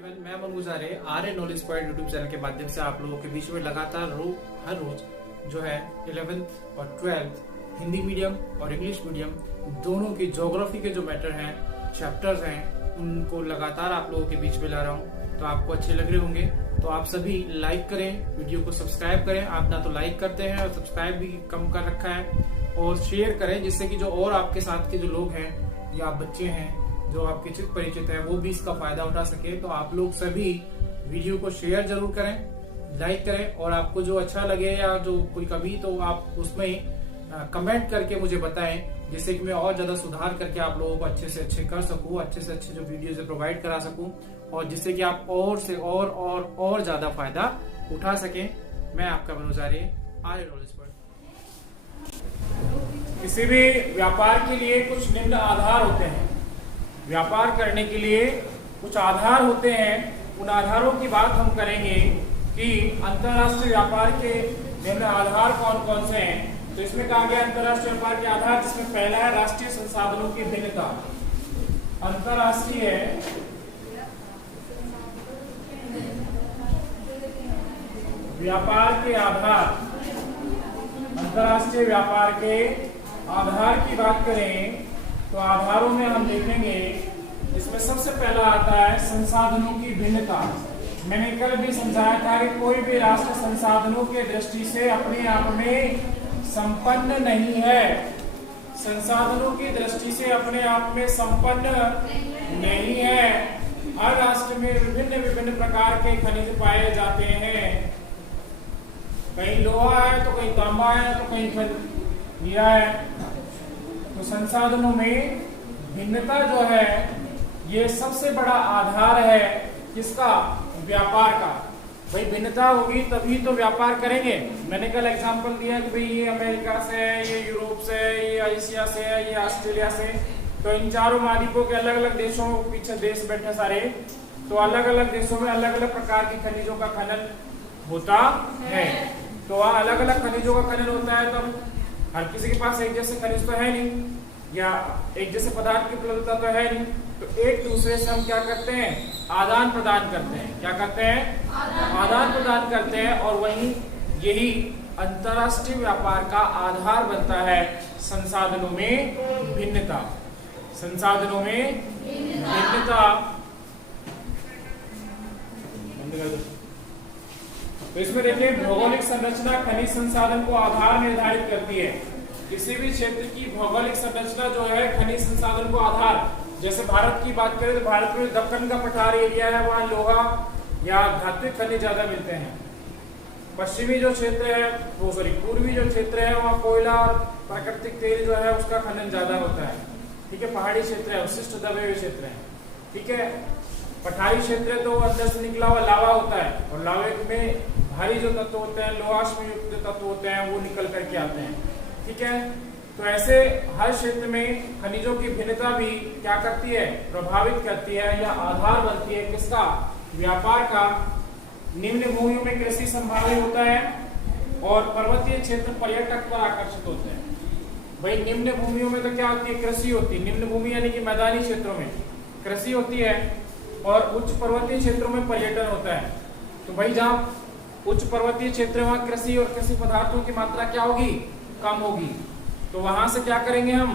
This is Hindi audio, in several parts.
एवरीवन, मैं मनोज आर्य नॉलेज पॉइंट यूट्यूब चैनल के माध्यम से आप लोगों के बीच में लगातार हर रोज जो है 11th और 12th हिंदी मीडियम और इंग्लिश मीडियम दोनों की ज्योग्राफी के जो मैटर हैं, चैप्टर्स हैं, उनको लगातार आप लोगों के बीच में ला रहा हूँ। तो आपको अच्छे लग रहे होंगे तो आप सभी लाइक करें, वीडियो को सब्सक्राइब करें। आप ना तो लाइक करते हैं और सब्सक्राइब भी कम कर रखा है, और शेयर करें जिससे कि जो और आपके साथ के जो लोग हैं या बच्चे हैं जो आपके चित परिचित हैं वो भी इसका फायदा उठा सके। तो आप लोग सभी वीडियो को शेयर जरूर करें, लाइक करें, और आपको जो अच्छा लगे या जो कोई कमी तो आप उसमें कमेंट करके मुझे बताएं, जिससे कि मैं और ज्यादा सुधार करके आप लोगों को अच्छे से अच्छे कर सकूं, अच्छे से अच्छे जो वीडियोज प्रोवाइड करा सकूं, और जिससे कि आप और से और ज्यादा फायदा उठा सकें। मैं आपका मनोज आर्य नॉलेज पर। किसी भी व्यापार के लिए कुछ निम्न आधार होते हैं। व्यापार करने के लिए कुछ आधार होते हैं। उन आधारों की बात हम करेंगे कि अंतरराष्ट्रीय व्यापार के निम्न आधार कौन कौन से हैं। तो इसमें कहा गया अंतरराष्ट्रीय व्यापार के आधार, जिसमें पहला है राष्ट्रीय संसाधनों की भिन्नता। अंतरराष्ट्रीय व्यापार के आधार, अंतरराष्ट्रीय व्यापार के आधार की बात करें तो आधारों में हम देखेंगे इसमें सबसे पहला आता है संसाधनों की भिन्नता। मैंने कल भी समझाया था कि कोई भी राष्ट्र संसाधनों के दृष्टि से अपने आप में संपन्न नहीं है। संसाधनों की दृष्टि से अपने आप में संपन्न नहीं है। हर राष्ट्र में विभिन्न विभिन्न प्रकार के खनिज पाए जाते हैं। कहीं लोहा है तो कहीं तांबा है तो कहीं हीरा है। तो संसाधनों में भिन्नता जो है ये सबसे बड़ा आधार है किसका? व्यापार का। भाई भिन्नता होगी तभी तो व्यापार करेंगे। मैंने कल एग्जांपल दिया कि भाई ये अमेरिका से है, ये यूरोप से है, ये एशिया से है, ये ऑस्ट्रेलिया से। तो इन चारों महाद्वीपों के अलग अलग देशों पीछे देश बैठे सारे, तो अलग अलग देशों में अलग अलग प्रकार के खनिजों का खनन होता है। तो वहाँ अलग अलग खनिजों का खनन होता है, तो हर किसी के पास एक जैसे खनिज तो है नहीं, या एक जैसे पदार्थ की उपलब्धता तो है नहीं। तो एक दूसरे से हम क्या करते हैं? आदान प्रदान करते हैं। क्या करते हैं? आदान प्रदान करते हैं। और वहीं यही अंतरराष्ट्रीय व्यापार का आधार बनता है संसाधनों में भिन्नता। संसाधनों में भिन्नता। तो इसमें देखिए भौगोलिक संरचना खनिज संसाधन को आधार निर्धारित करती है। किसी भी क्षेत्र की भौगोलिक संरचना जो है खनिज संसाधन को आधार। जैसे भारत की बात करें तो भारत में दक्कन का पठार एरिया है, वहाँ लोहा या धात्विक खनिज ज्यादा मिलते हैं। पश्चिमी जो क्षेत्र है वो पूर्वी जो क्षेत्र है वहाँ कोयला और प्राकृतिक तेल जो है उसका खनन ज्यादा होता है। ठीक है, पहाड़ी क्षेत्र है, विशिष्ट दबे हुए क्षेत्र है। ठीक है, पठारी क्षेत्र है तो अंदर से निकला हुआ लावा होता है, और लावे में भारी जो तत्व होते हैं, लोहाश्म युक्त तत्व होते हैं, वो निकल करके आते हैं। ठीक है, तो ऐसे हर क्षेत्र में खनिजों की भिन्नता भी क्या करती है? प्रभावित करती है या आधार बनती है किसका? व्यापार का। निम्न भूमियों में कृषि संभावित होता है और पर्वतीय क्षेत्र पर्यटक पर आकर्षित होते हैं। भाई निम्न भूमियों में तो क्या होती है? कृषि होती है। निम्न भूमि यानी कि मैदानी क्षेत्रों में कृषि होती है, और उच्च पर्वतीय क्षेत्रों में पर्यटन होता है। तो भाई जहाँ उच्च पर्वतीय क्षेत्र वहाँ कृषि और कृषि पदार्थों की मात्रा क्या होगी? कम होगी। तो वहां से क्या करेंगे हम?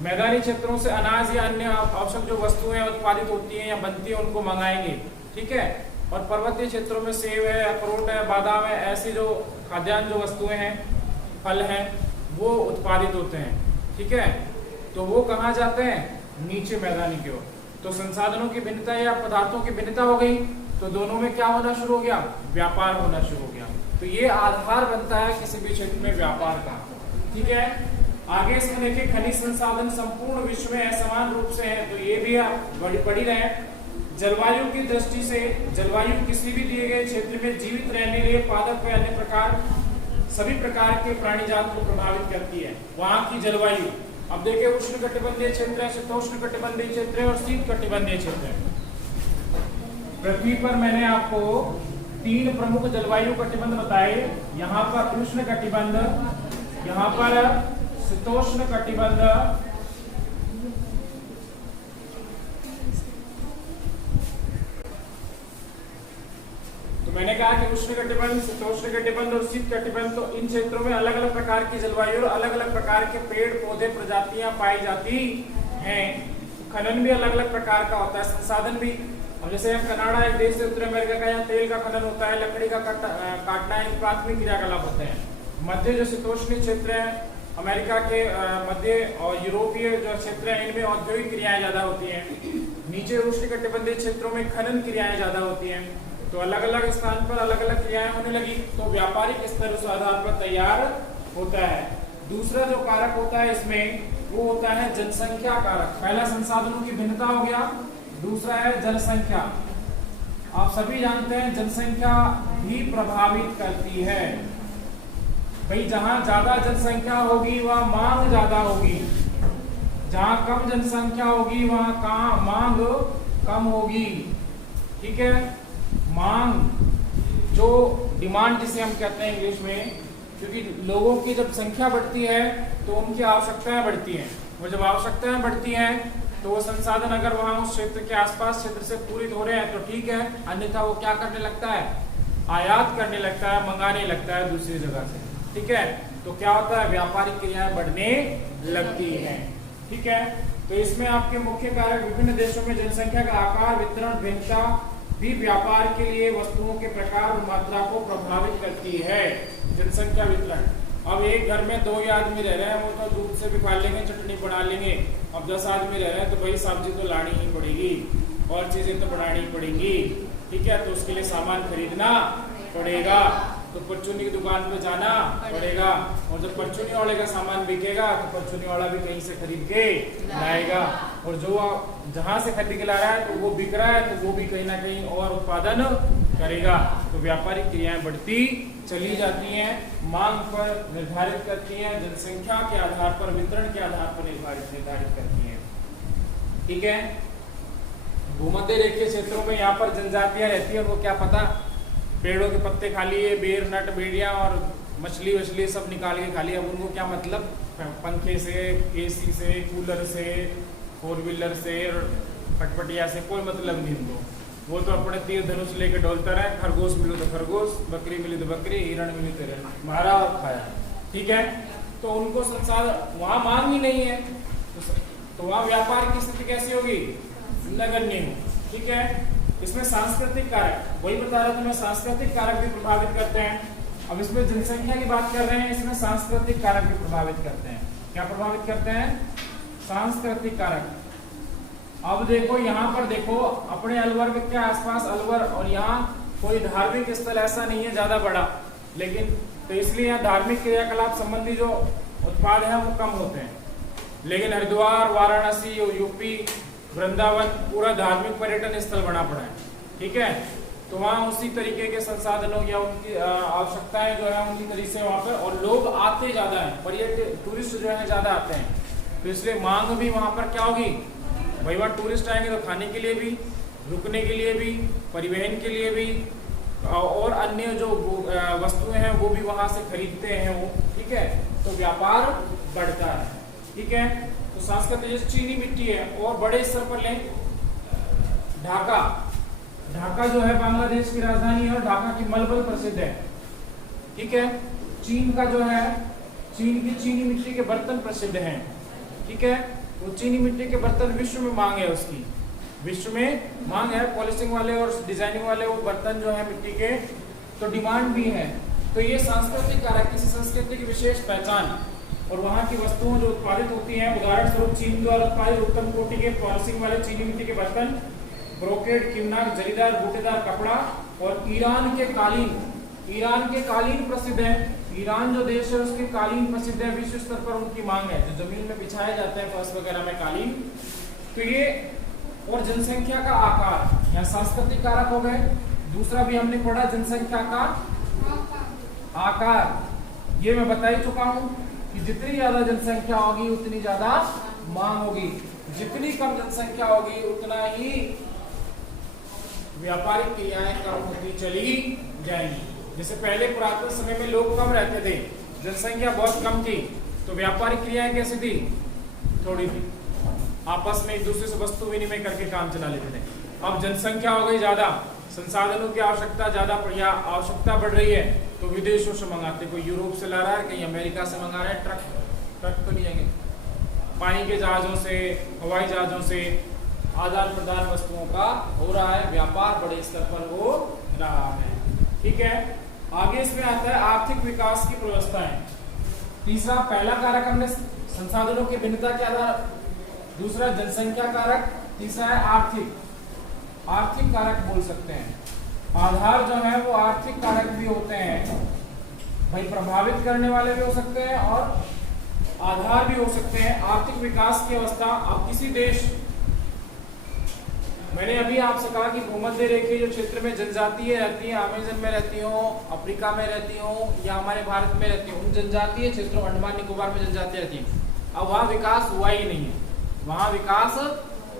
मैदानी क्षेत्रों से अनाज या अन्य आवश्यक जो वस्तुएं उत्पादित होती हैं या बनती है उनको मंगाएंगे। ठीक है, और पर्वतीय क्षेत्रों में सेब है, अखरोट है, बादाम है, ऐसी जो खाद्यान्न जो वस्तुएं हैं, फल हैं, वो उत्पादित होते हैं। ठीक है, तो वो कहाँ जाते हैं? नीचे मैदानी की ओर। तो संसाधनों की भिन्नता या पदार्थों की भिन्नता हो गई, तो दोनों में क्या होना शुरू हो गया? व्यापार होना शुरू हो गया। तो ये आधार बनता है किसी भी क्षेत्र में व्यापार का। ठीक है, आगे इसमें देखिए खनिज संसाधन संपूर्ण विश्व में असमान रूप से है, तो ये भी आप पढ़ी रहे। जलवायु की दृष्टि से जलवायु किसी भी दिए गए क्षेत्र में जीवित रहने के लिए पादप व अन्य प्रकार सभी प्रकार के प्राणी जात को प्रभावित करती है। वहां की जलवायु, अब देखिए उष्ण कटिबंधीय क्षेत्र है, शीतोष्ण कटिबंधीय क्षेत्र है और शीत कटिबंधीय क्षेत्र है। पृथ्वी पर मैंने आपको 3 प्रमुख जलवायु कटिबंध बताए। यहाँ पर उष्ण कटिबंध, यहाँ पर शीतोष्ण कटिबंध, मैंने कहा कि उष्ण कटिबंध, शीतोष्ण कटिबंध और शीत कटिबंध, तो इन क्षेत्रों में अलग अलग प्रकार की जलवायु और अलग अलग प्रकार के पेड़ पौधे प्रजातियां पाई जाती हैं। खनन भी अलग अलग प्रकार का होता है, संसाधन भी। अब जैसे कनाडा एक देश है उत्तर अमेरिका का, यहाँ तेल का खनन होता है, लकड़ी का काटना एक प्राथमिक क्रियाकलाप होते हैं। मध्य जो शीतोष्ण क्षेत्र है अमेरिका के मध्य और यूरोपीय जो क्षेत्र है इनमें औद्योगिक क्रियाएं ज्यादा होती हैं। नीचे उष्ण कटिबंधीय क्षेत्रों में खनन क्रियाएं ज्यादा होती हैं। तो अलग अलग स्थान पर अलग अलग क्रियाएं होने लगी, तो व्यापारिक स्तर उस आधार पर तैयार होता है। दूसरा जो कारक होता है इसमें वो होता है जनसंख्या कारक। पहला संसाधनों की भिन्नता हो गया, दूसरा है जनसंख्या। आप सभी जानते हैं जनसंख्या भी प्रभावित करती है। भाई जहां ज्यादा जनसंख्या होगी वहां मांग ज्यादा होगी, जहां कम जनसंख्या होगी वहां मांग कम होगी। ठीक है, मांग जो डिमांड जिसे हम कहते हैं इंग्लिश में, क्योंकि लोगों की जब संख्या बढ़ती है तो उनकी आवश्यकताएं बढ़ती हैं, और जब आवश्यकताएं बढ़ती हैं तो वो संसाधन अगर वहां उस क्षेत्र के आसपास क्षेत्र से पूरित हो रहे हैं तो ठीक है, अन्यथा वो क्या करने लगता है, आयात करने लगता है, मंगाने लगता है दूसरी जगह से। ठीक है, तो क्या होता है, व्यापारिक क्रियाएं बढ़ने लगती हैं। ठीक है, तो इसमें आपके मुख्य कारक विभिन्न देशों में जनसंख्या का आकार, वितरण, भिन्नता भी व्यापार के लिए वस्तुओं के प्रकार और मात्रा को प्रभावित करती है। जनसंख्या वितरण, अब एक घर में 2 आदमी रह रहे हैं, वो तो दूध से भी खा लेंगे, चटनी बना लेंगे। अब 10 आदमी रह रहे हैं तो भाई सब्जी तो लानी ही पड़ेगी और चीजें तो बनानी पड़ेंगी। ठीक है, तो उसके लिए सामान खरीदना पड़ेगा, तो परचूनी की दुकान पे जाना पड़ेगा, और जब परचूनी वाले का सामान बिकेगा तो परचूनी वाला भी कहीं से खरीद के लाएगा, और जो जहां से खरीद के ला रहा है तो वो बिक रहा है तो वो भी कहीं ना कहीं और उत्पादन करेगा। तो व्यापारिक क्रियाएं बढ़ती चली जाती हैं, मांग पर निर्धारित करती हैं, जनसंख्या के आधार पर, वितरण के आधार पर निर्धारित करती हैं। ठीक है, भूमध्य रेखीय क्षेत्रों में यहाँ पर जनजातियां रहती है, उनको क्या पता, पेड़ों के पत्ते खा लिए, बेर नट बेड़िया और मछली वछली सब निकाल के खा लिया। अब उनको क्या मतलब, पंखे से, एसी से, कूलर से, 4 व्हीलर से, पटपटिया से कोई मतलब नहीं उनको। वो तो अपने तीर धनुष लेके डोलता रहे, खरगोश मिले तो खरगोश, बकरी मिली तो बकरी, हिरण मिली तो हिरण, मारा और खाया। ठीक है, तो उनको संसार वहां मांग ही नहीं है, तो वहां व्यापार की स्थिति कैसी होगी, नगण्य हो। ठीक है, इसमें सांस्कृतिक कारक, वही बता रहा था मैं, सांस्कृतिक कारक भी प्रभावित करते हैं। अब इसमें जनसंख्या की बात कर रहे हैं, इसमें सांस्कृतिक कारक भी प्रभावित करते हैं। क्या प्रभावित करते हैं, सांस्कृतिक कारक। अब देखो यहाँ पर देखो, अपने अलवर के आसपास अलवर, और यहाँ कोई धार्मिक स्थल ऐसा नहीं है ज्यादा बड़ा, लेकिन तो इसलिए यहाँ धार्मिक क्रियाकलाप संबंधी जो उत्पाद है वो कम होते हैं। लेकिन हरिद्वार, वाराणसी, यूपी, वृंदावन पूरा धार्मिक पर्यटन स्थल बना पड़ा है। ठीक है, तो वहाँ उसी तरीके के संसाधनों या उनकी आवश्यकताएं जो है उनकी तरीके से वहाँ पर, और लोग आते ज्यादा है, पर्यटक टूरिस्ट जो है ज्यादा आते हैं, तो इसलिए मांग भी वहाँ पर क्या होगी, भाई वहाँ टूरिस्ट आएंगे तो खाने के लिए भी, रुकने के लिए भी, परिवहन के लिए भी, और अन्य जो वस्तुएं हैं वो भी वहां से खरीदते हैं वो। ठीक है, तो व्यापार बढ़ता है। ठीक है, तो सांस्कृतिक जैसे चीनी मिट्टी है, और बड़े स्तर पर लें ढाका। ढाका जो है बांग्लादेश की राजधानी है और ढाका की मलबल प्रसिद्ध है। ठीक है, चीन का जो है, चीन की चीनी मिट्टी के बर्तन प्रसिद्ध हैं। ठीक है, वो चीनी मिट्टी के बर्तन विश्व में मांग है, उसकी विश्व में मांग है, पॉलिशिंग वाले और डिजाइनिंग वाले वो बर्तन जो है मिट्टी के, तो डिमांड भी है। तो ये सांस्कृतिक कारक, किसी संस्कृति की विशेष पहचान और वहाँ की वस्तुओं जो उत्पादित होती हैं, उदाहरण स्वरूप चीन द्वारा उत्पादित उत्तम कोटि के पॉलिशिंग वाले चीनी मिट्टी के बर्तन, ब्रोकेड, किमनाक, जरीदार बूटेदार कपड़ा, और ईरान के कालीन। ईरान के कालीन प्रसिद्ध है, ईरान जो देश है उसके कालीन प्रसिद्ध है, विश्व स्तर पर उनकी मांग है, जो जमीन में बिछाए जाते हैं फर्श वगैरह में कालीन। तो ये, और जनसंख्या का आकार, यहाँ सांस्कृतिक कारक हो गए। दूसरा भी हमने पढ़ा जनसंख्या का आकार, ये मैं बता ही चुका हूं कि जितनी ज्यादा जनसंख्या होगी उतनी ज्यादा मांग होगी, जितनी कम जनसंख्या होगी उतना ही व्यापारिक क्रियाएं कम होती चली जाएंगी। जैसे पहले पुरातन समय में लोग कम रहते थे, जनसंख्या बहुत कम थी, तो व्यापारिक क्रियाएं कैसी थी, थोड़ी थी, आपस में एक दूसरे से वस्तु विनिमय करके काम चला लेते थे। अब जनसंख्या हो गई ज्यादा, संसाधनों की आवश्यकता ज्यादा या आवश्यकता बढ़ रही है तो विदेशों से मंगाते, कोई यूरोप से ला रहा है, कहीं अमेरिका से मंगा रहा है, ट्रक तो नहीं जाएंगे, पानी के जहाजों से, हवाई जहाजों से आदान प्रदान वस्तुओं का हो रहा है, व्यापार बड़े स्तर पर हो रहा है। ठीक है, आगे इसमें आता है आर्थिक विकास की व्यवस्थाएं। तीसरा, पहला कारक हमने संसाधनों की भिन्नता के आधार, दूसरा जनसंख्या कारक, तीसरा है आर्थिक कारक बोल सकते हैं। आधार जो है वो आर्थिक कारक भी होते हैं भाई, प्रभावित करने वाले भी हो सकते हैं और आधार भी हो सकते हैं। आर्थिक विकास की अवस्था, अब किसी देश, मैंने अभी आपसे कहा कि भूमध्य रेखीय जो क्षेत्र में जनजातीय रहती है, अमेजन में रहती हो, अफ्रीका में रहती हो या हमारे भारत में रहती हो, उन जनजातीय क्षेत्रों, अंडमान निकोबार में जनजातीय रहती है, अब वहां विकास हुआ ही नहीं है, वहां विकास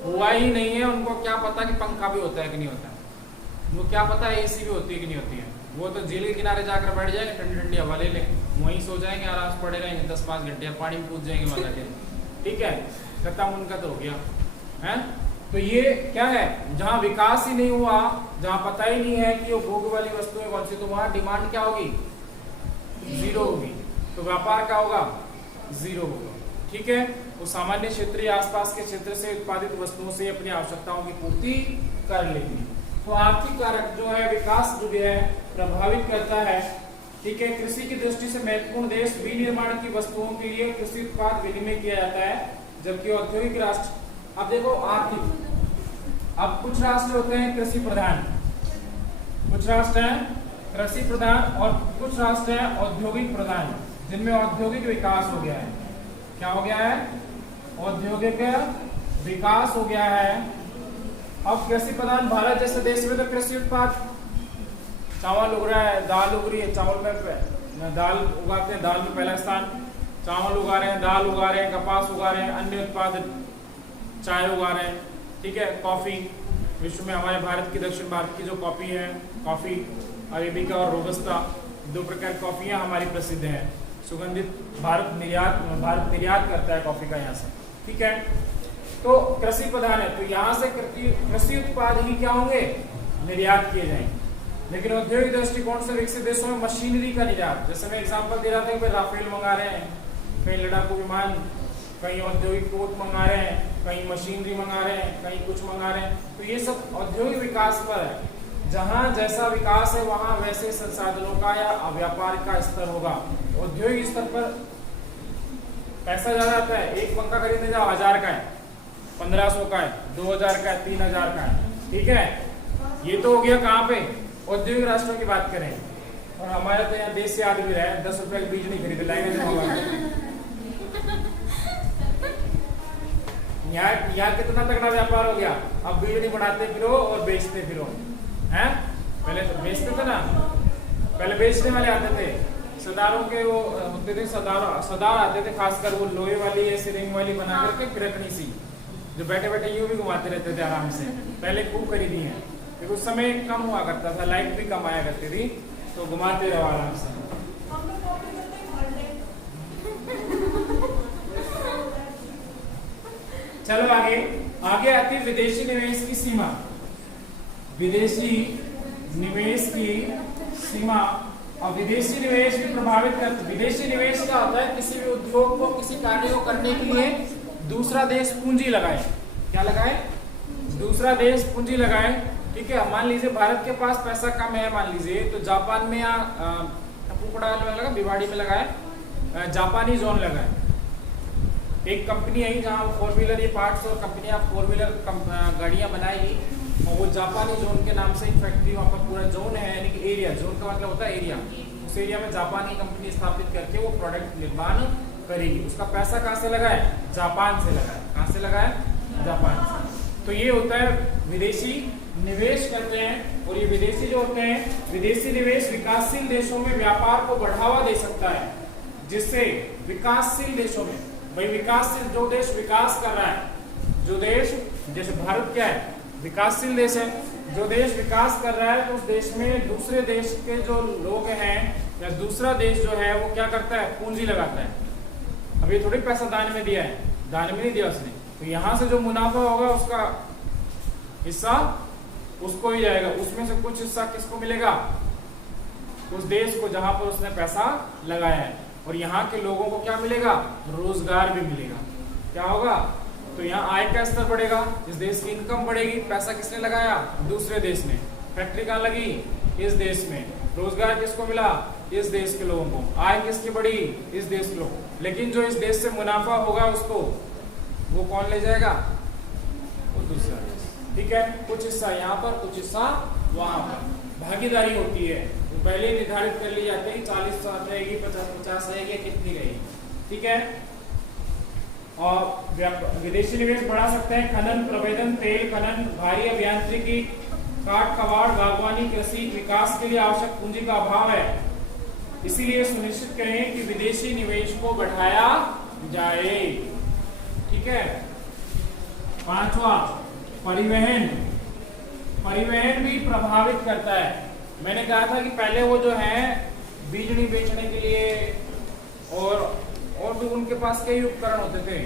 हुआ ही नहीं है। उनको क्या पता कि पंखा भी होता है कि नहीं होता है, उनको क्या पता है एसी भी होती है कि नहीं होती है। वो तो झील के किनारे जाकर बैठ जाएंगे, ठंडी ठंडी हवा ले लें, वहीं सो जाएंगे, आराम से पड़े रहेंगे 10-5 घंटे, पानी में कूद जाएंगे वहां जाके। ठीक है, खत्म उनका तो हो गया है। तो ये क्या है, जहां विकास ही नहीं हुआ, जहां पता ही नहीं है कि वो भोग वाली वस्तुएं कौन सी, तो वहां डिमांड क्या होगी, जीरो होगी, तो व्यापार क्या होगा, जीरो होगा। ठीक है, वो सामान्य क्षेत्रीय आसपास के क्षेत्र से उत्पादित वस्तुओं से अपनी आवश्यकताओं की पूर्ति कर लेगी। तो आर्थिक कारक जो है विकास जो भी है प्रभावित करता है। ठीक है, कृषि की दृष्टि से महत्वपूर्ण देश, विनिर्माण की वस्तुओं के लिए कृषि उत्पाद विनिमय किया जाता है, जबकि औद्योगिक राष्ट्र, अब देखो आर्थिक, अब कुछ राष्ट्र होते हैं कृषि प्रधान, कुछ राष्ट्र हैं कृषि प्रधान और कुछ राष्ट्र हैं औद्योगिक प्रधान, जिनमें औद्योगिक विकास हो गया है। क्या हो गया है, औद्योगिक विकास हो गया है। अब कृषि प्रधान भारत जैसे देश में तो कृषि उत्पाद, चावल उग रहा है, दाल उग रही है, चावल में दाल उगाते हैं, दाल में पहला स्थान, चावल उगा रहे हैं, दाल उगा रहे हैं, कपास उगा रहे हैं, अन्य उत्पाद चाय उगा रहे हैं। ठीक है, कॉफी, विश्व में हमारे भारत की, दक्षिण भारत की जो कॉफी है, कॉफी अरेबिका और रोबस्ता, 2 प्रकार की कॉफियां हमारी प्रसिद्ध हैं, सुगंधित, भारत निर्यात करता है कॉफी का यहाँ से। ठीक है, तो कृषि प्रधान है, तो यहाँ से कृषि उत्पाद ही क्या होंगे, निर्यात किए जाएंगे। लेकिन औद्योगिक दृष्टिकोण से विकसित देशों में मशीनरी का निर्यात, जैसे मैं एग्जांपल दे रहा था कि राफेल मंगा रहे हैं, कहीं लड़ाकू विमान, कहीं औद्योगिक पोत मंगा रहे हैं, कहीं मशीनरी मंगा रहे हैं, कहीं कुछ मंगा रहे हैं, तो ये सब औद्योगिक विकास पर है। जहां जैसा विकास है वहां वैसे संसाधनों का या व्यापार का स्तर होगा। औद्योगिक स्तर पर पैसा ज्यादा आता है, एक पंखा खरीदने जाओ 1000 का है, 1500 का है, 2000 का है, 3000 का है। ठीक है, ये तो हो गया कहाँ पे, औद्योगिक राष्ट्रों की बात करें। और हमारे तो यहाँ देश से आदमी रहे, 10 रुपए का बीज नहीं खरीद लाएंगे। यहाँ कितना तगड़ा व्यापार हो गया, अब बीज नहीं बनाते फिरो और बेचते फिरो हैं। पहले तो बेचते थे ना, पहले बेचने वाले आते थे, सदारों के वो होते थे, सदार आते थे, खासकर वो लोहे वाली ऐसी रिंग वाली बना करके फिरकनी सी, जो बैठे बैठे यूं भी घुमाते रहते थे आराम से। पहले खूब खरीदी है, क्योंकि उस समय कम हुआ करता था, लाइट भी कम आया करती थी, तो घुमाते रहो आराम से। चलो आगे आती विदेशी निवेश की सीमा। विदेशी निवेश की सीमा, और विदेशी निवेश भी प्रभावित करती। विदेशी निवेश क्या होता है, किसी भी उद्योग को, किसी कार्य को करने के लिए दूसरा देश पूंजी लगाए। क्या लगाए, दूसरा देश पूंजी लगाए। ठीक है, मान लीजिए भारत के पास पैसा कम है, मान लीजिए, तो जापान में या लगा, भिवाड़ी में लगाए, जापानी जोन लगाए। एक कंपनी आई जहाँ 4 व्हीलर ये पार्ट्स और कंपनियां 4 व्हीलर गाड़ियां बनाई, और वो जापानी जोन के नाम से एक फैक्ट्री, वहाँ पर पूरा जोन है, यानी कि एरिया, जोन का मतलब होता है एरिया, उस एरिया में जापानी कंपनी स्थापित करके वो प्रोडक्ट निर्माण करेगी। उसका पैसा कहाँ से लगाए, जापान से लगाए। कहाँ से लगाए, जापान से। तो ये होता है विदेशी निवेश करते हैं। और ये विदेशी जो होते हैं, विदेशी निवेश विकासशील देशों में व्यापार को बढ़ावा दे सकता है, जिससे विकासशील देशों में, भाई विकासशील, जो देश विकास कर रहा है, जो देश, जैसे भारत क्या है, विकासशील देश है, जो देश विकास कर रहा है तो उस देश में दूसरे देश के जो लोग हैं या दूसरा देश जो है वो क्या करता है, पूंजी लगाता है। अब ये थोड़ी पैसा दान में दिया है, दान में नहीं दिया उसने, तो यहाँ से जो मुनाफा होगा उसका हिस्सा उसको ही जाएगा। उसमें से कुछ हिस्सा किसको मिलेगा? उस देश को जहां पर उसने पैसा लगाया है। और यहाँ के लोगों को क्या मिलेगा? रोजगार भी मिलेगा। क्या होगा? तो यहाँ आय का स्तर बढ़ेगा, इस देश की इनकम बढ़ेगी। पैसा किसने लगाया? दूसरे देश ने। फैक्ट्री कहाँ लगी? इस देश में। रोजगार किसको मिला? इस देश के लोगों को। आय किसकी बढ़ी? इस देश के लोग। लेकिन जो इस देश से मुनाफा होगा उसको वो कौन ले जाएगा? वो दूसरा देश। ठीक है, कुछ हिस्सा यहाँ पर, कुछ हिस्सा वहां पर। भागीदारी होती है, तो पहले ही निर्धारित कर ली जाती है 40 रहेगी, 50 रहेगी, कितनी रहेगी। ठीक है। और विदेशी निवेश बढ़ा सकते हैं खनन, प्रवेदन, तेल खनन, भारी अभियांत्रिकी, काठ कबाड़, बागवानी, कृषि विकास के लिए आवश्यक पूंजी का अभाव है। इसीलिए सुनिश्चित करें कि विदेशी निवेश को बढ़ाया जाए। ठीक है। पांचवा, परिवहन। परिवहन भी प्रभावित करता है। मैंने कहा था कि पहले वो जो है बिजली बेचने के लिए और भी उनके पास कई उपकरण होते थे।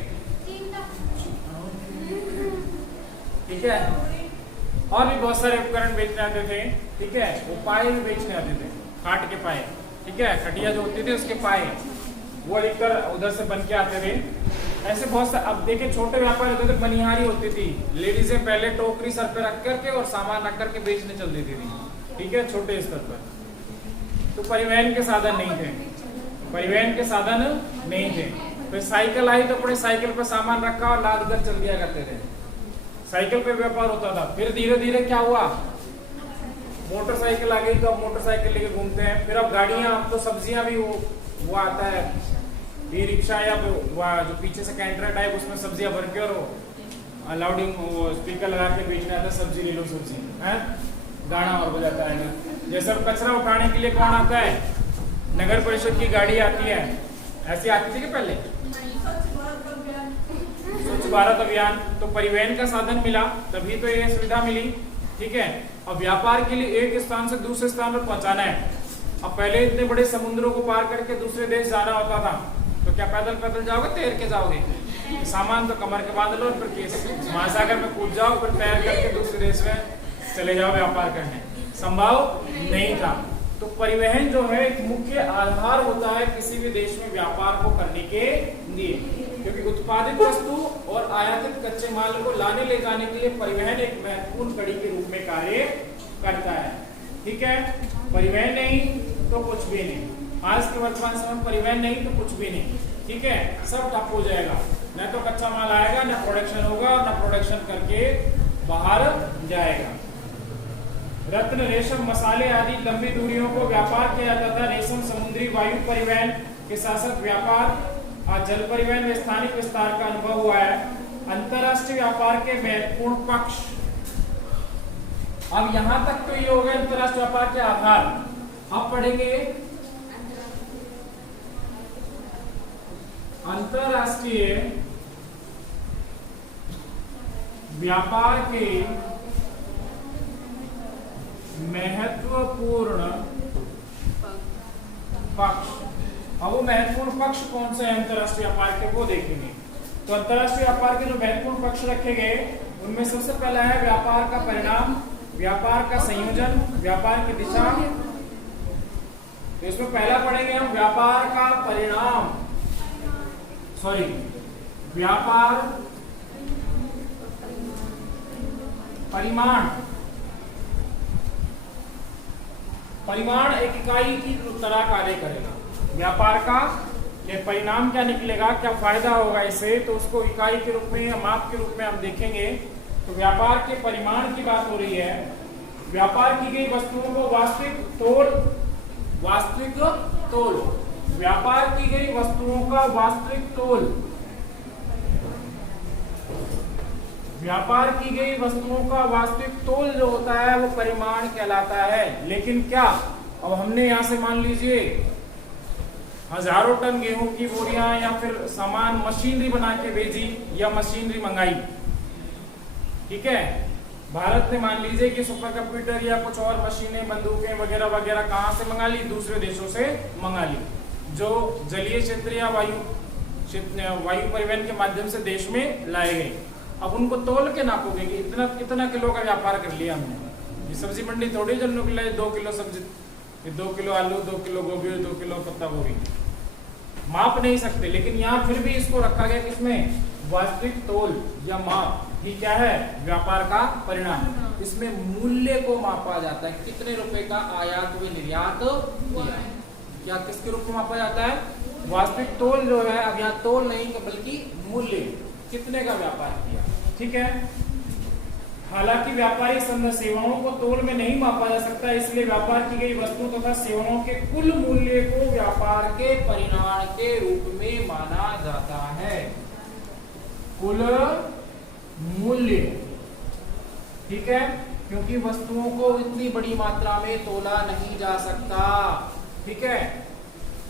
ठीक है। और भी बहुत सारे उपकरण बेचने आते थे। ठीक है। वो पाए भी बेचने आते थे, काट के पाए। ठीक है। खटिया जो होती थी उसके पाए वो अधिकतर उधर से बन के आते थे। ऐसे बहुत से। अब देखिए छोटे व्यापार होते थे, बनिहारी होती थी। लेडीजें पहले टोकरी सर पे रख करके और सामान रख करके बेचने चल देती थी। ठीक है, छोटे स्तर पर। तो परिवहन के साधन नहीं थे, परिवहन के साधन नहीं थे। फिर साइकिल आई तो अपने साइकिल पर सामान रखा और लाद कर चल दिया करते थे। साइकिल पे व्यापार होता था। फिर धीरे धीरे क्या हुआ? मोटरसाइकिल आ गई, तो अब मोटरसाइकिल लेके घूमते हैं। फिर अब गाड़ियां, अब तो सब्जियां भी वो आता है ई रिक्शा या जो पीछे से कैंटर टाइप, उसमें सब्जियां भर के और लाउडिंग स्पीकर लगा के बेचने आता है, सब्जी ले लो सब्जी है, गाना और बजाता है। जैसे अब कचरा उठाने के लिए कौन आता है? नगर परिषद की गाड़ी आती है। ऐसी आती थी कि पहले? स्वच्छ भारत अभियान। तो परिवहन का साधन मिला, तभी तो ये सुविधा मिली। ठीक है। अब व्यापार के लिए एक स्थान से दूसरे स्थान पर पहुंचाना है। अब पहले इतने बड़े समुद्रों को पार करके दूसरे देश जाना होता था, तो क्या पैदल पैदल जाओगे, तैर के जाओगे? सामान तो कमर के बांध लो और फिर महासागर में कूद जाओ, फिर तैर करके दूसरे देश में चले जाओ व्यापार करने। संभव नहीं था। तो परिवहन जो है एक मुख्य आधार होता है किसी भी देश में व्यापार को करने के लिए, क्योंकि उत्पादित वस्तु और आयातित कच्चे माल को लाने ले जाने के लिए परिवहन एक महत्वपूर्ण कड़ी के रूप में कार्य करता है। ठीक है। परिवहन नहीं तो कुछ भी नहीं। आज के वर्तमान समय में परिवहन नहीं तो कुछ भी नहीं। ठीक है। सब ठप हो जाएगा, न तो कच्चा माल आएगा, न प्रोडक्शन होगा, न प्रोडक्शन करके बाहर जाएगा। रत्न, रेशम, मसाले आदि लंबी दूरियों को व्यापार किया जाता है। रेशम समुद्री वायु परिवहन के साथ साथ व्यापार जल परिवहन में स्थानिक विस्तार का अनुभव हुआ है। अंतरराष्ट्रीय व्यापार के महत्वपूर्ण पक्ष। अब यहां तक तो ये हो गए अंतरराष्ट्रीय व्यापार के आधार। अब पढ़ेंगे अंतरराष्ट्रीय व्यापार के महत्वपूर्ण पक्ष। अब वो महत्वपूर्ण पक्ष कौन से हैं अंतरराष्ट्रीय व्यापार के, वो देखेंगे। तो अंतरराष्ट्रीय व्यापार के जो महत्वपूर्ण पक्ष रखे गए उनमें सबसे पहला है व्यापार का परिणाम, व्यापार का संयोजन, व्यापार की दिशा। तो इसमें पहला पढ़ेंगे हम व्यापार का परिणाम, व्यापार परिमाण। परिमाण एक इकाई की तरह कार्य करेगा। व्यापार का ये परिणाम क्या निकलेगा, क्या फायदा होगा इससे, तो उसको इकाई के रूप में या माप के रूप में हम देखेंगे। तो व्यापार के परिमाण की बात हो रही है। व्यापार की गई वस्तुओं को वास्तविक तोल, व्यापार की गई वस्तुओं का वास्तविक तोल, व्यापार की गई वस्तुओं का वास्तविक तोल जो होता है वो परिमाण कहलाता है। लेकिन क्या, अब हमने यहां से मान लीजिए हजारों टन गेहूं की बोरियां या फिर सामान मशीनरी बना के भेजी या मशीनरी मंगाई। ठीक है। भारत ने मान लीजिए कि सुपर कंप्यूटर या कुछ और मशीनें, बंदूकें वगैरह वगैरह कहां से मंगा ली, दूसरे देशों से मंगा ली, जो जलीय क्षेत्र या वायु परिवहन के माध्यम से देश में लाए गए। अब उनको तोल के नापोगे कि इतना किलो का व्यापार कर लिया हमने, ये सब्जी मंडी थोड़ी जनों के लिए 2 किलो सब्जी, 2 किलो आलू, 2 किलो गोभी, 2 किलो पत्ता गोभी माप नहीं सकते। लेकिन यहाँ फिर भी इसको रखा गया किसमें, वास्तविक तोल या माप। ये क्या है, व्यापार का परिणाम। इसमें मूल्य को मापा जाता है, कितने रुपए का आयात व निर्यात किया, क्या किसके रूप में मापा जाता है, वास्तविक तोल जो है, अब यहाँ तोल नहीं बल्कि मूल्य, कितने का व्यापार किया। ठीक है, हालांकि व्यापारिक सेवाओं को तोल में नहीं मापा जा सकता, इसलिए व्यापार की गई वस्तुओं तथा सेवाओं के कुल मूल्य को व्यापार के परिणाम के रूप में माना जाता है। कुल मूल्य, ठीक है, क्योंकि वस्तुओं को इतनी बड़ी मात्रा में तोला नहीं जा सकता। ठीक है,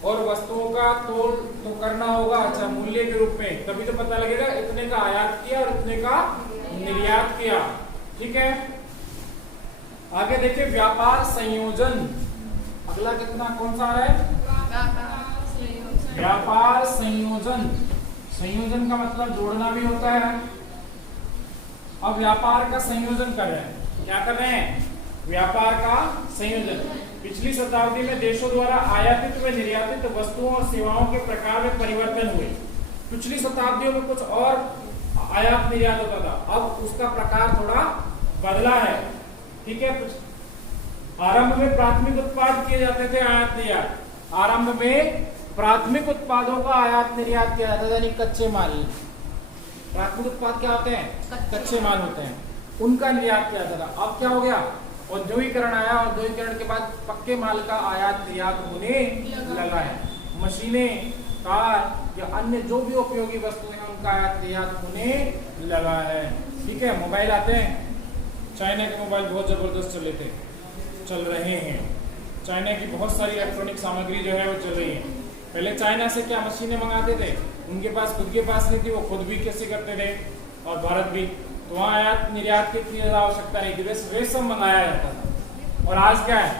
और वस्तुओं का तोल तो करना होगा, अच्छा मूल्य के रूप में, तभी तो पता लगेगा इतने का आयात किया और इतने का निर्यात किया। ठीक है, आगे देखिए व्यापार संयोजन। अगला कितना कौन सा है, व्यापार संयोजन। संयोजन का मतलब जोड़ना भी होता है। अब व्यापार का संयोजन कर रहे हैं, क्या कर रहे हैं, व्यापार का संयोजन। पिछली शताब्दी में देशों द्वारा आयातित व निर्यातित वस्तुओं और सेवाओं के प्रकार में परिवर्तन हुए। पिछली शताब्दियों में कुछ और आयात निर्यात होता था, अब उसका प्रकार थोड़ा बदला है। ठीक है, आरंभ में प्राथमिक उत्पाद किए जाते थे आयात निर्यात। आरंभ में प्राथमिक उत्पादों का आयात निर्यात किया जाता था, यानी कच्चे माल। प्राथमिक उत्पाद क्या होते हैं, कच्चे माल होते हैं, उनका निर्यात किया जाता था। अब क्या हो गया, औद्योगिकरण आया, औद्योगिकरण के बाद पक्के माल का आयात निर्यात होने लगा है। मशीनें, कार या अन्य जो भी उपयोगी वस्तुएं हैं उनका आयात निर्यात होने लगा है। ठीक है, मोबाइल आते हैं, चाइना के मोबाइल बहुत जबरदस्त चल रहे हैं। चाइना की बहुत सारी इलेक्ट्रॉनिक सामग्री जो है वो चल रही है। पहले चाइना से क्या मशीनें मंगाते थे, उनके पास खुद के पास नहीं थी, वो खुद भी कैसे करते थे, और भारत भी, तो वहाँ आयात निर्यात की आवश्यकता नहीं थी, रेशम मंगाया जाता था। और आज क्या है,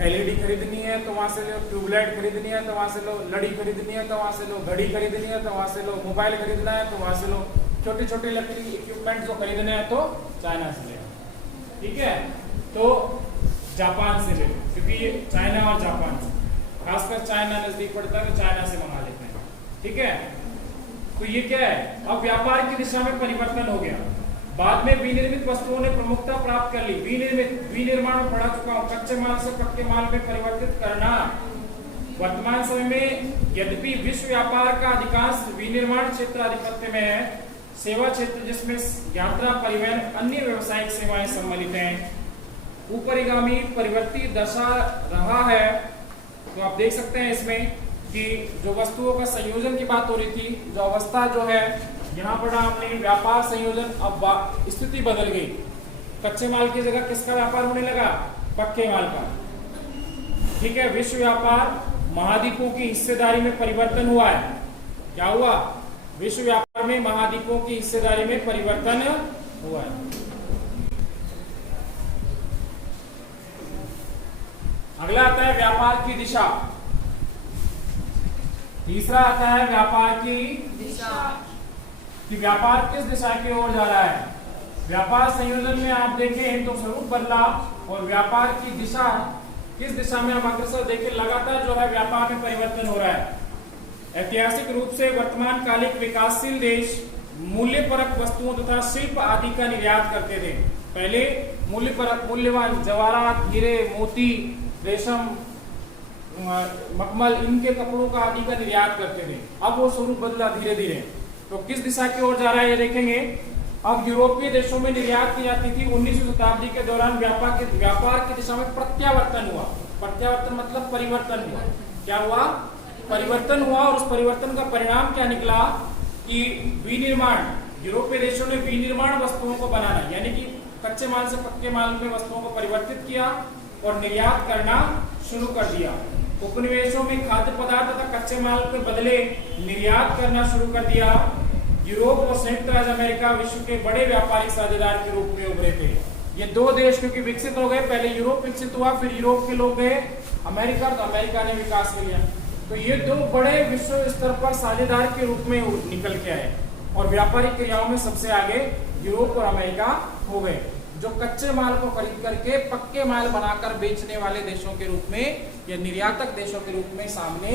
एलईडी खरीदनी है तो वहां से लो, ट्यूबलाइट खरीदनी है तो वहां से लो, लड़ी खरीदनी है तो वहां से लो, घड़ी खरीदनी है तो वहां से लो, मोबाइल खरीदना है तो वहां से लो, छोटे छोटे इलेक्ट्रिक इक्विपमेंट जो खरीदने हैं तो चाइना से ले। ठीक है, तो जापान से ले, क्योंकि ये चाइना और जापान से, खासकर चाइना नजदीक पड़ता है तो चाइना से मंगा लेते हैं। ठीक है, तो ये क्या है, अब व्यापार की दिशा में परिवर्तन हो गया। बाद में विनिर्मित वस्तुओं ने प्रमुखता प्राप्त कर ली। विनिर्माण में पढ़ा चुका हूं, कच्चे माल से पक्के माल में परिवर्तित करना। वर्तमान समय में यद्यपि विश्व व्यापार का अधिकांश विनिर्माण क्षेत्र आधिपत्य में है, सेवा क्षेत्र जिसमें यात्रा, परिवहन, अन्य व्यावसायिक सेवाएं सम्मिलित हैं, ऊपरीगामी परिवर्ती दशा रहा है। तो आप देख सकते हैं इसमें कि जो वस्तुओं का संयोजन की बात हो रही थी, जो अवस्था जो है यहाँ पढ़ा हमने व्यापार संयोजन, अब स्थिति बदल गई। कच्चे माल की जगह किसका व्यापार होने लगा, पक्के माल का। ठीक है, विश्व व्यापार महाद्वीपों की हिस्सेदारी में परिवर्तन हुआ है। क्या हुआ, विश्व व्यापार में महाद्वीपों की हिस्सेदारी में परिवर्तन हुआ है। अगला आता है व्यापार की दिशा। तीसरा आता है व्यापार की दिशा, कि व्यापार किस दिशा की ओर जा रहा है। व्यापार संयोजन में आप देखें तो स्वरूप बदला, और व्यापार की दिशा किस दिशा में हम अग्रसर देखें, लगातार जो है व्यापार में परिवर्तन हो रहा है। ऐतिहासिक रूप से वर्तमान कालिक विकासशील देश मूल्यपरक वस्तुओं तथा शिल्प आदि का निर्यात करते थे। पहले मूल्यपरक, मूल्यवान जवाहरात, हीरे, मोती, रेशम, मखमल, इनके कपड़ों का आदि का निर्यात करते थे। अब वो स्वरूप बदला धीरे धीरे। तो किस दिशा की ओर जा रहा है ये देखेंगे। अब यूरोपीय देशों में निर्यात की जाती थी। 19वीं शताब्दी के दौरान व्यापार की दिशा में प्रत्यावर्तन हुआ। प्रत्यावर्तन मतलब परिवर्तन हुआ। क्या हुआ, परिवर्तन हुआ, और उस परिवर्तन का परिणाम क्या निकला कि विनिर्माण, यूरोपीय देशों ने विनिर्माण वस्तुओं को बनाना, यानी कि कच्चे माल से पक्के माल में वस्तुओं को परिवर्तित किया और निर्यात करना शुरू कर दिया। उपनिवेशों में खाद्य पदार्थ तथा कच्चे माल के बदले निर्यात करना शुरू कर दिया। यूरोप और संयुक्त राज्य अमेरिका विश्व के बड़े व्यापारिक साझेदार के रूप में उभरे थे। ये दो देश क्योंकि विकसित हो गए, पहले यूरोप विकसित हुआ, फिर यूरोप के लोग गए अमेरिका, तो अमेरिका ने विकास कर लिया। तो ये दो बड़े विश्व स्तर पर साझेदार के रूप में निकल के आए और व्यापारिक क्रियाओं में सबसे आगे यूरोप और अमेरिका हो गए। जो कच्चे माल को खरीद करके पक्के माल बनाकर बेचने वाले देशों के रूप में या निर्यातक देशों के रूप में सामने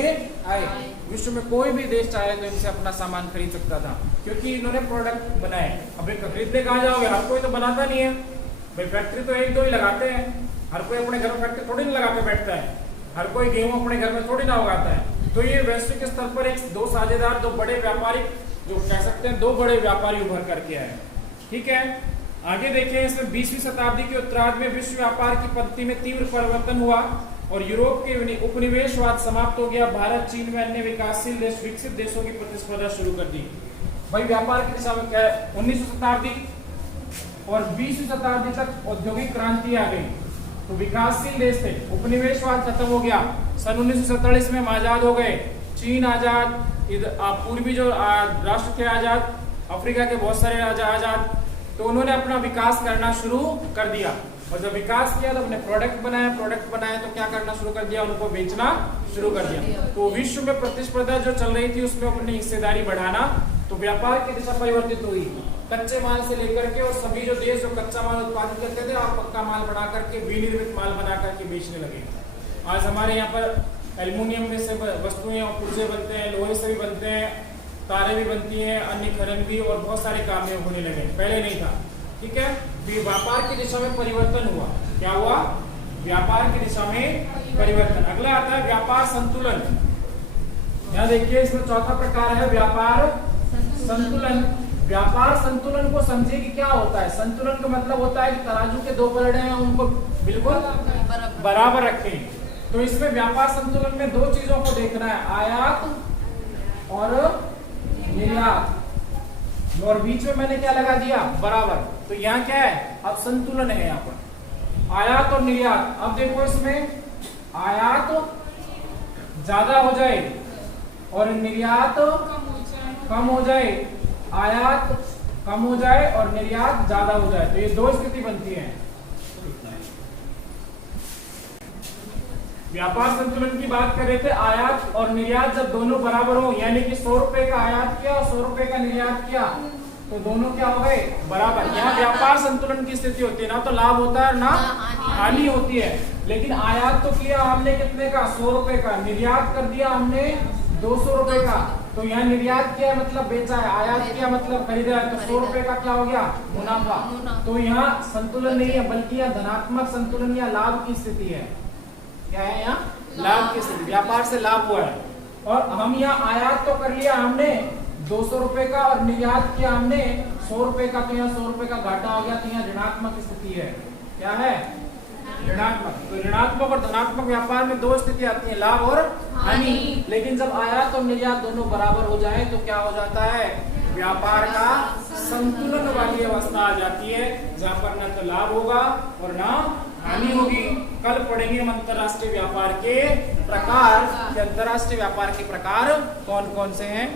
आए। विश्व में कोई भी देश चाहे तो इनसे अपना सामान खरीद सकता था, क्योंकि इन्होंने प्रोडक्ट बनाए। अब खरीदने कहाँ जाओगे, हर कोई तो बनाता नहीं है भाई, फैक्ट्री तो एक दो ही लगाते हैं, हर कोई अपने घर में फैक्ट्री थोड़ी ना लगा के बैठता है, हर कोई गेहूं अपने घर में थोड़ी ना उगाता है। तो ये वैश्विक स्तर पर एक दो साझेदार, दो बड़े व्यापारी, जो कह सकते हैं दो बड़े व्यापारी उभर करके आए। ठीक है, आगे देखें, इसमें 20वीं शताब्दी के उत्तरार्ध में विश्व व्यापार की पद्धति में तीव्र परिवर्तन हुआ और यूरोप के उपनिवेशवाद समाप्त हो गया। भारत, चीन व अन्य विकासशील देश विकसित देशों की प्रतिस्पर्धा शुरू कर दी। भाई व्यापार की दिशा में क्या है, 19वीं शताब्दी और 20वीं शताब्दी तक औद्योगिक क्रांति आ गई, तो विकासशील देश थे, उपनिवेशवाद खत्म हो गया। सन 1947 में हम आजाद हो गए, चीन आजाद, पूर्वी जो राष्ट्र थे आजाद, अफ्रीका के बहुत सारे राजा आजाद। तो उन्होंने अपना विकास करना शुरू कर दिया, और जब विकास किया तो अपने प्रोडक्ट बनाए तो क्या करना शुरू कर दिया, उनको बेचना शुरू कर दिया। तो विश्व में प्रतिस्पर्धा जो चल रही थी उसमें अपनी हिस्सेदारी बढ़ाना, तो व्यापार की दिशा परिवर्तित हुई। कच्चे माल से लेकर के और सभी जो देश जो कच्चा माल उत्पादन करते थे, आप पक्का माल बना करके, विनिर्मित माल बना करके बेचने लगे। आज हमारे यहाँ पर एल्युमिनियम में से वस्तुएं और पुर्जे बनते हैं, लोहे से भी बनते हैं, तारे भी बनती हैं, अन्य खनन भी, और बहुत सारे काम होने लगे, पहले नहीं था। ठीक है, व्यापार की दिशा में परिवर्तन हुआ। क्या हुआ, व्यापार की दिशा में परिवर्तन। अगला आता है व्यापार संतुलन। यहाँ देखिए, इसमें चौथा प्रकार है व्यापार संतुलन। व्यापार संतुलन को समझिए कि क्या होता है। संतुलन का मतलब होता है कि तराजू के दो पलड़े हैं, उनको बिल्कुल बराबर रखें। तो इसमें व्यापार संतुलन में दो चीजों को देखना है, आयात और निर्यात, और बीच में मैंने क्या लगा दिया, बराबर। तो यहाँ क्या है, अब संतुलन है यहाँ पर, आयात और निर्यात। अब देखो, इसमें आयात ज्यादा हो जाए और निर्यात कम हो जाए, आयात कम हो जाए और निर्यात ज्यादा हो जाए, तो ये दो स्थिति बनती है। व्यापार संतुलन की बात कर रहे थे, आयात और निर्यात जब दोनों बराबर हो, यानी कि 100 रुपए का आयात किया और 100 रुपए का निर्यात किया, तो दोनों क्या हो गए, बराबर। यहाँ व्यापार संतुलन की स्थिति होती है, ना तो लाभ होता है ना हानि होती है। लेकिन आयात तो किया हमने कितने का, 100 रुपए का, निर्यात कर दिया हमने 200 रुपए का, तो यहाँ निर्यात किया मतलब बेचा है, आयात किया मतलब खरीदा है, तो 100 रुपए का क्या हो गया, मुनाफा। तो यहाँ संतुलन नहीं है, बल्कि यहाँ धनात्मक संतुलन या लाभ की स्थिति है। क्या है यहाँ, लाभ की स्थिति, व्यापार से लाभ हुआ है। और हम यहाँ आयात तो कर लिया हमने 200 रुपए का और निर्यात किया हमने 100 रुपए का, तो यहाँ 100 रुपए का घाटा हो गया, तो यहाँ ऋणात्मक स्थिति है। क्या है, ऋणात्मक। तो ऋणात्मक और धनात्मक व्यापार में दो स्थिति आती है, लाभ और हानि। लेकिन जब आयात और निर्यात दोनों बराबर हो जाए तो क्या हो जाता है, व्यापार का संतुलन वाली अवस्था आ जाती है, जहां पर न तो लाभ होगा और न हानि होगी। कल पढ़ेंगे हम अंतरराष्ट्रीय व्यापार के प्रकार, कि अंतरराष्ट्रीय व्यापार के प्रकार कौन कौन से हैं।